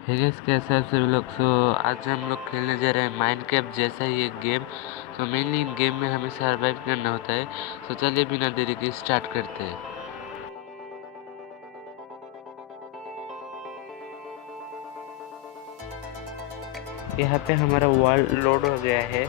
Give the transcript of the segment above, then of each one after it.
Hey guys, कैसे हैं सभी लोग। आज हम लोग खेलने जा रहे हैं माइनक्राफ्ट जैसा ही एक गेम। मेनली इन गेम में हमें सर्वाइव करना होता है। चलिए बिना देरी के स्टार्ट करते हैं। यहाँ पे हमारा वर्ल्ड लोड हो गया है।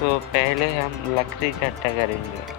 पहले हम लकड़ी इकट्ठा करेंगे।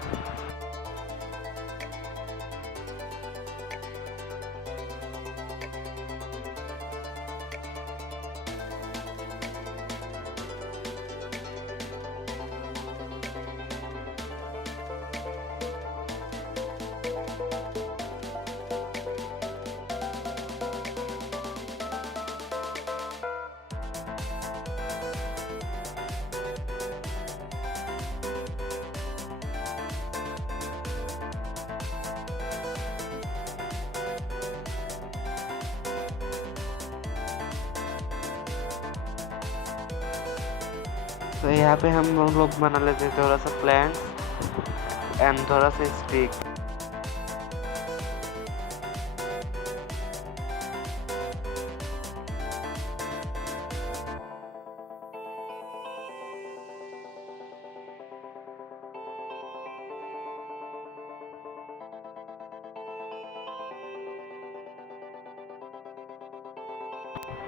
तो यहाँ पे हम लोग बना लेते हैं थोड़ा सा प्लांट एंड थोड़ा सा स्टिक।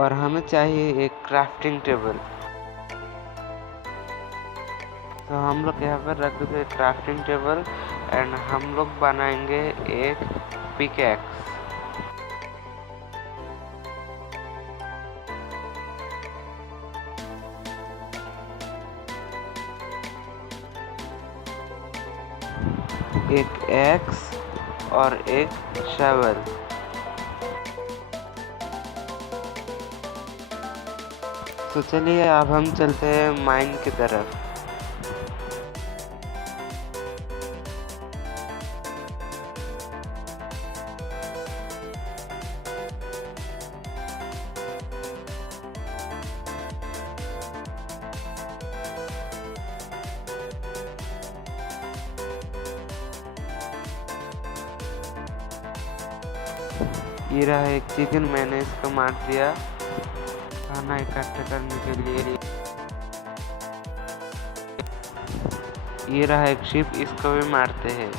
और हमें चाहिए एक क्राफ्टिंग टेबल। तो हम लोग यहाँ पर रख देते हैं क्राफ्टिंग टेबल एंड हम लोग बनाएंगे एक पिकैक्स। एक एक्स और एक शवल। तो चलिए अब हम चलते हैं माइन की तरफ। ये रहा एक चिकन, मैंने इसको मार दिया खाना इकट्ठा करने के लिए। ये रहा एक शिप, इसको भी मारते हैं।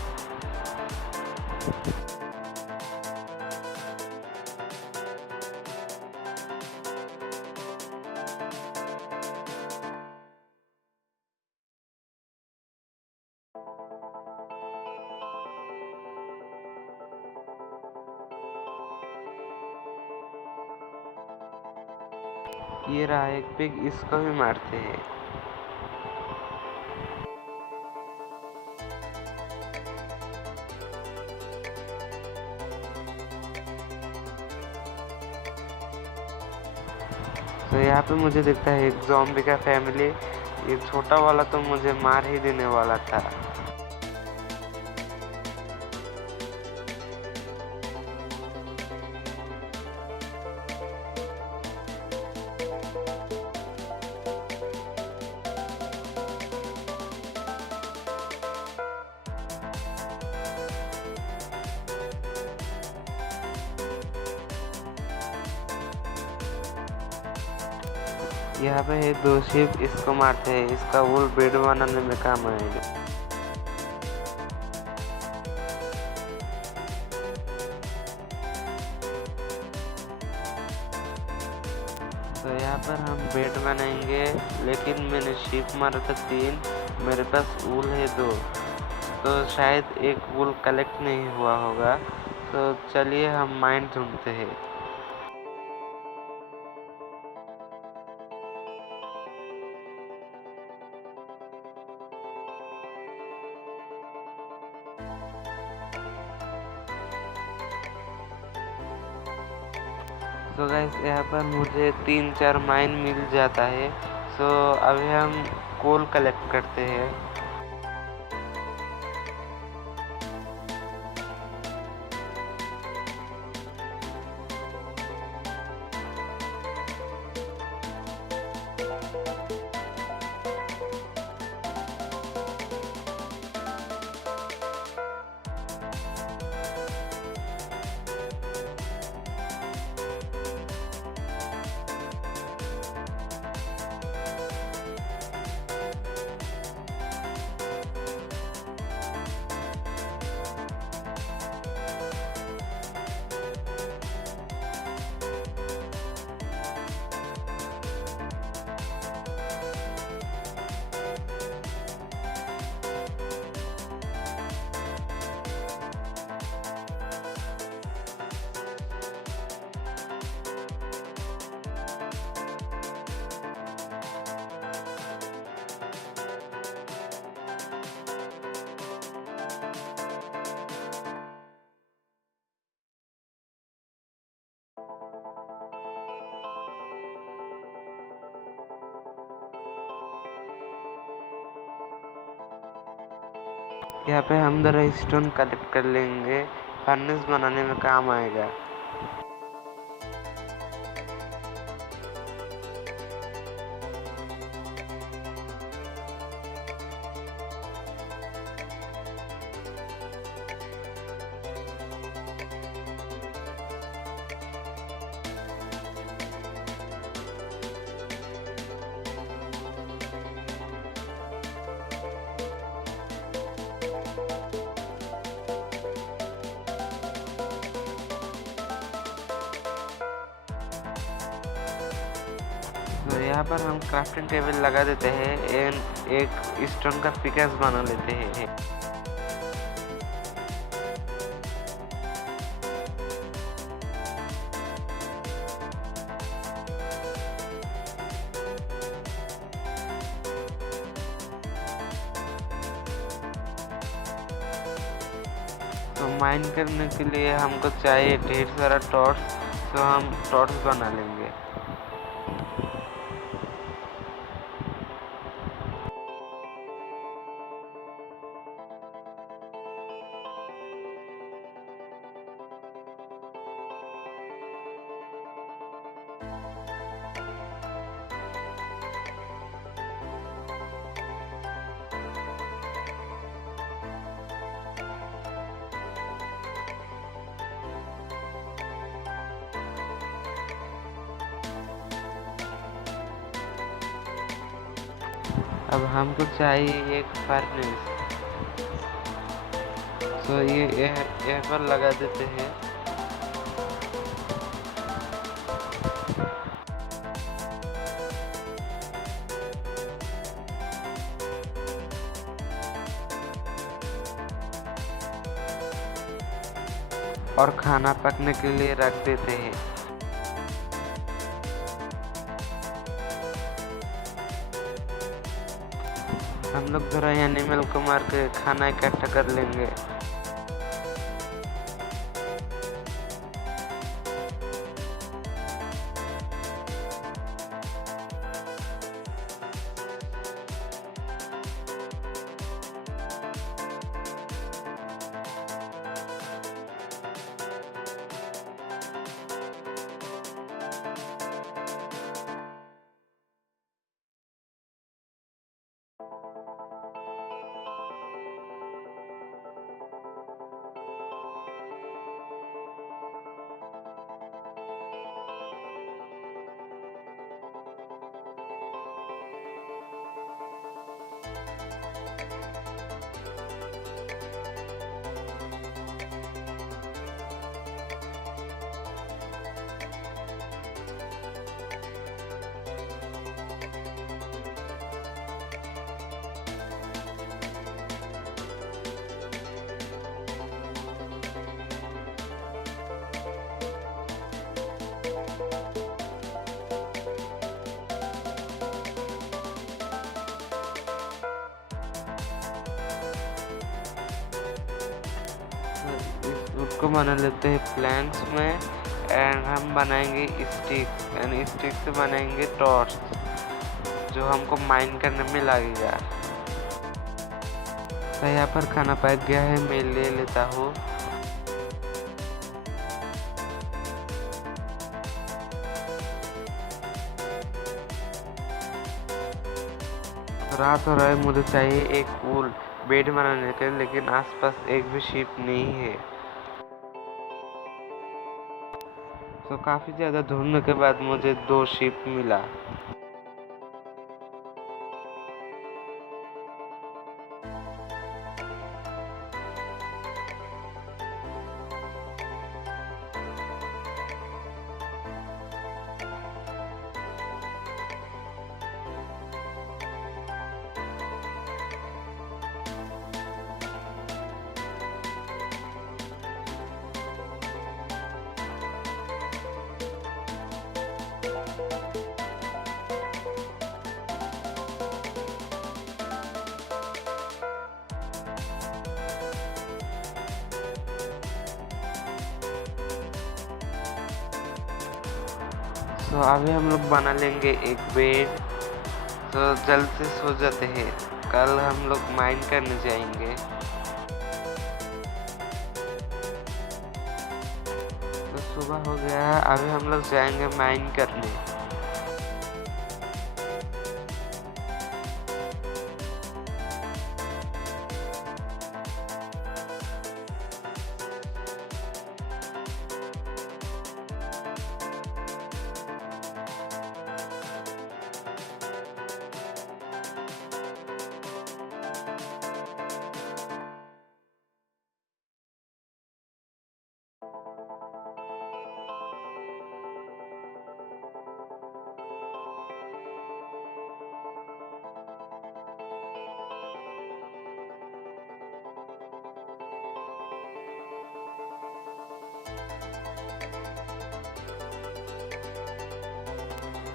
ये रहा एक पिग, इसको भी मारते हैं। तो यहाँ पे मुझे दिखता है एक ज़ॉम्बी का फैमिली। ये छोटा वाला तो मुझे मार ही देने वाला था। यहाँ पे है दो शिप, इसको मारते हैं। इसका वूल बेड बनाने में काम आएगा। तो यहाँ पर हम बेड बनाएंगे, लेकिन मैंने शिप मारा था 3, मेरे पास वूल है 2, तो शायद एक वूल कलेक्ट नहीं हुआ होगा। तो चलिए हम माइन ढूंढते हैं। तो गाइस यहाँ पर मुझे 3-4 माइन मिल जाता है। अभी हम कोल कलेक्ट करते हैं। यहाँ पे हम जरा स्टोन कलेक्ट कर लेंगे, फर्नेस बनाने में काम आएगा। तो यहाँ पर हम क्राफ्टिंग टेबल लगा देते हैं एंड एक स्टोन का पिकेस बना लेते हैं। तो माइन करने के लिए हमको चाहिए ढेर सारा टॉर्च, तो हम टॉर्च बना लेंगे। अब हमको चाहिए एक फर्नेस, तो ये यहाँ पर लगा देते हैं। और खाना पकने के लिए रख देते हैं। हम लोग थोड़ा एनिमल को मार के खाना इकट्ठा कर लेंगे। इस वुड को बना लेते हैं प्लैंक्स में एंड हम बनाएंगे स्टिक एंड स्टिक से बनाएंगे टॉर्च जो हमको माइन करने में लगेगा। तो यहाँ पर खाना पक गया है, मैं ले लेता हूँ। रात हो रहा है, मुझे चाहिए एक वूल बेड बनाने के, लेकिन आसपास एक भी शिप नहीं है। तो काफी ज्यादा ढूंढने के बाद मुझे 2 शिप मिला। तो अभी हम लोग बना लेंगे एक बेड। तो जल्द से सो जाते हैं, कल हम लोग माइन करने जाएंगे। हुआ हो गया है। अभी हम लोग जाएंगे माइन करने।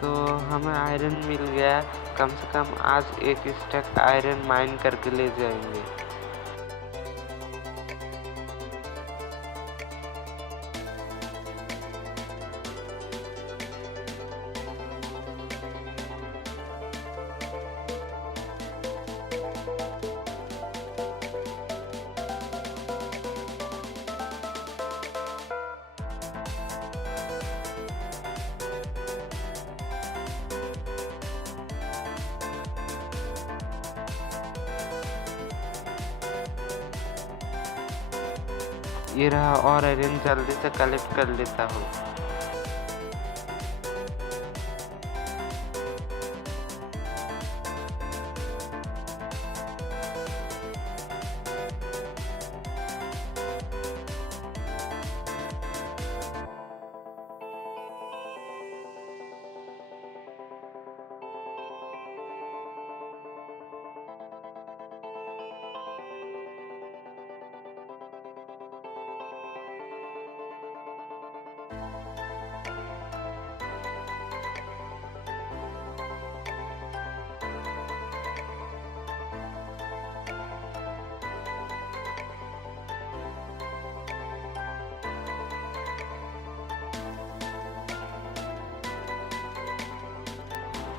तो हमें आयरन मिल गया। कम से कम आज एक स्टैक आयरन माइन करके ले जाएंगे। ये रहा और आयरन जल्दी से कलेक्ट कर लेता हूँ।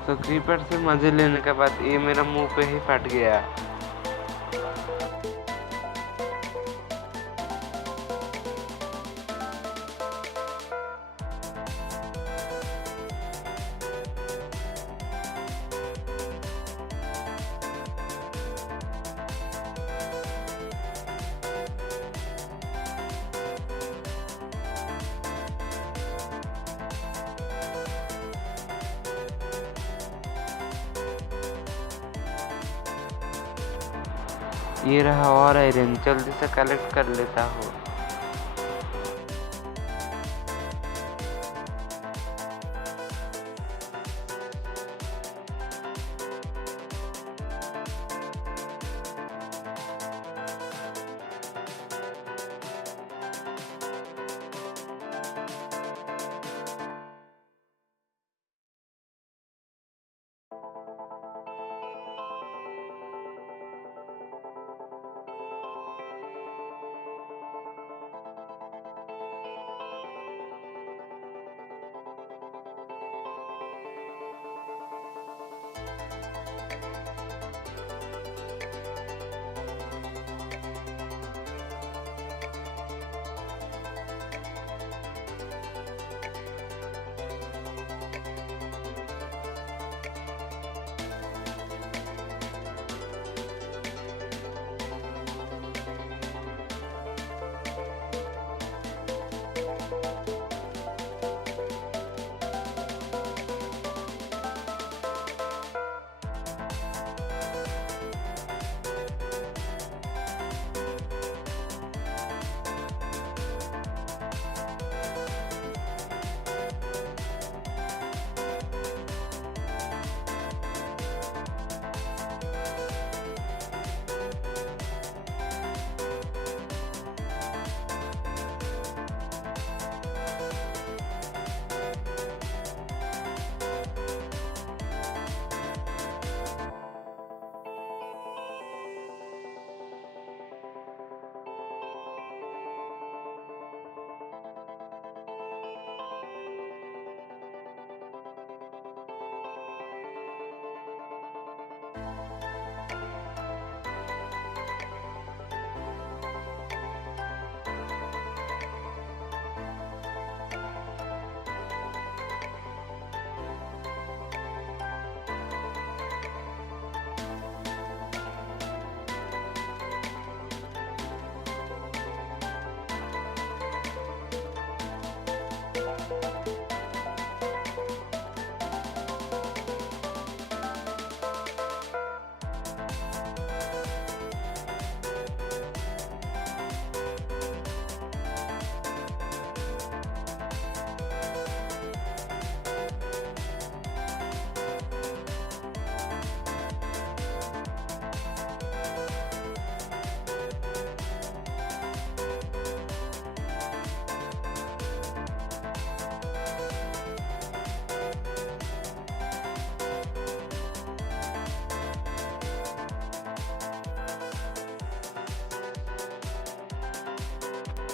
तो क्रीपर से मजे लेने के बाद ये मेरा मुंह पे ही फट गया। ये रहा और आयरन, जल्दी से कलेक्ट कर लेता हूँ।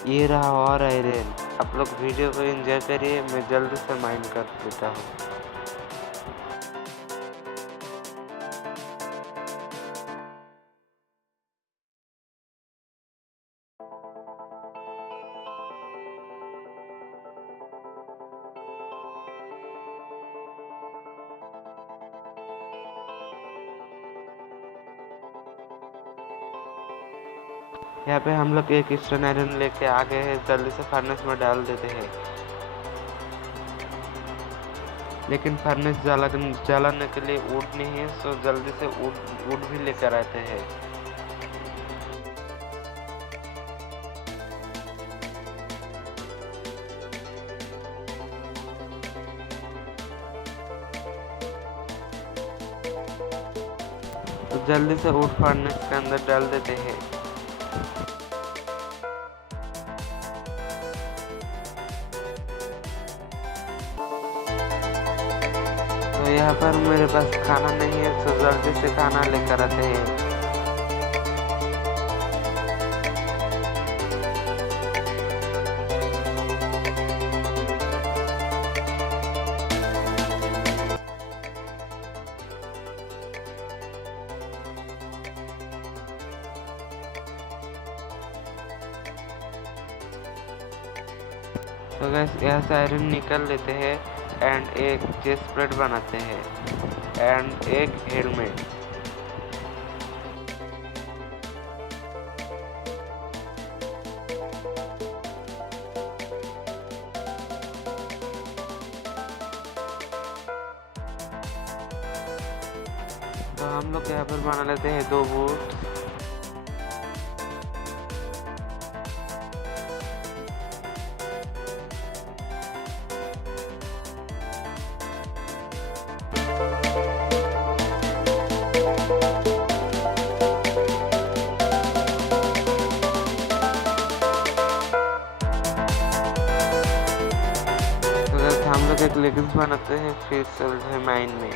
ये रहा और आयरन। आप लोग वीडियो को एंजॉय करिए, मैं जल्दी से माइन कर लेता हूँ। यहाँ पे हम लोग एक स्टोन आयरन लेके आ गए हैं, जल्दी से फर्नेस में डाल देते हैं। लेकिन फर्नेस जलाने के लिए वुड नहीं है, सो जल्दी से वुड भी लेकर आते हैं। तो जल्दी से वुड फर्नेस के अंदर डाल देते हैं। तो यहाँ पर मेरे पास खाना नहीं है, तो जल्दी से खाना लेकर आते हैं। तो गैस यहाँ से आयरन निकल लेते हैं एंड एक चेस्ट प्लेट बनाते हैं एंड एक हेलमेट। तो हम लोग यहाँ पर बना लेते हैं 2 बूट। हम लोग एक लेगिंग्स बनाते हैं, फिर चलते हैं माइन में।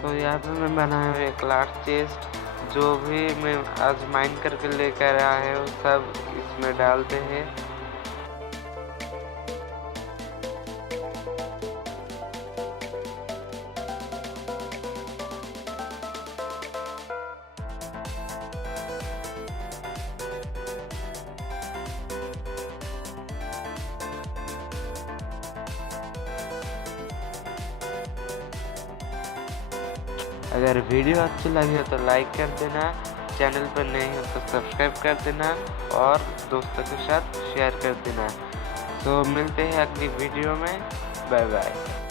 तो यहाँ पे मैं बनाया हूँ एक लार्ज चेस्ट। जो भी मैं आज माइन करके लेकर आया हूँ सब इसमें डालते हैं। अगर वीडियो अच्छी लगी हो तो लाइक कर देना, चैनल पर नए हो तो सब्सक्राइब कर देना और दोस्तों के साथ शेयर कर देना। तो मिलते हैं अगली वीडियो में। Bye bye.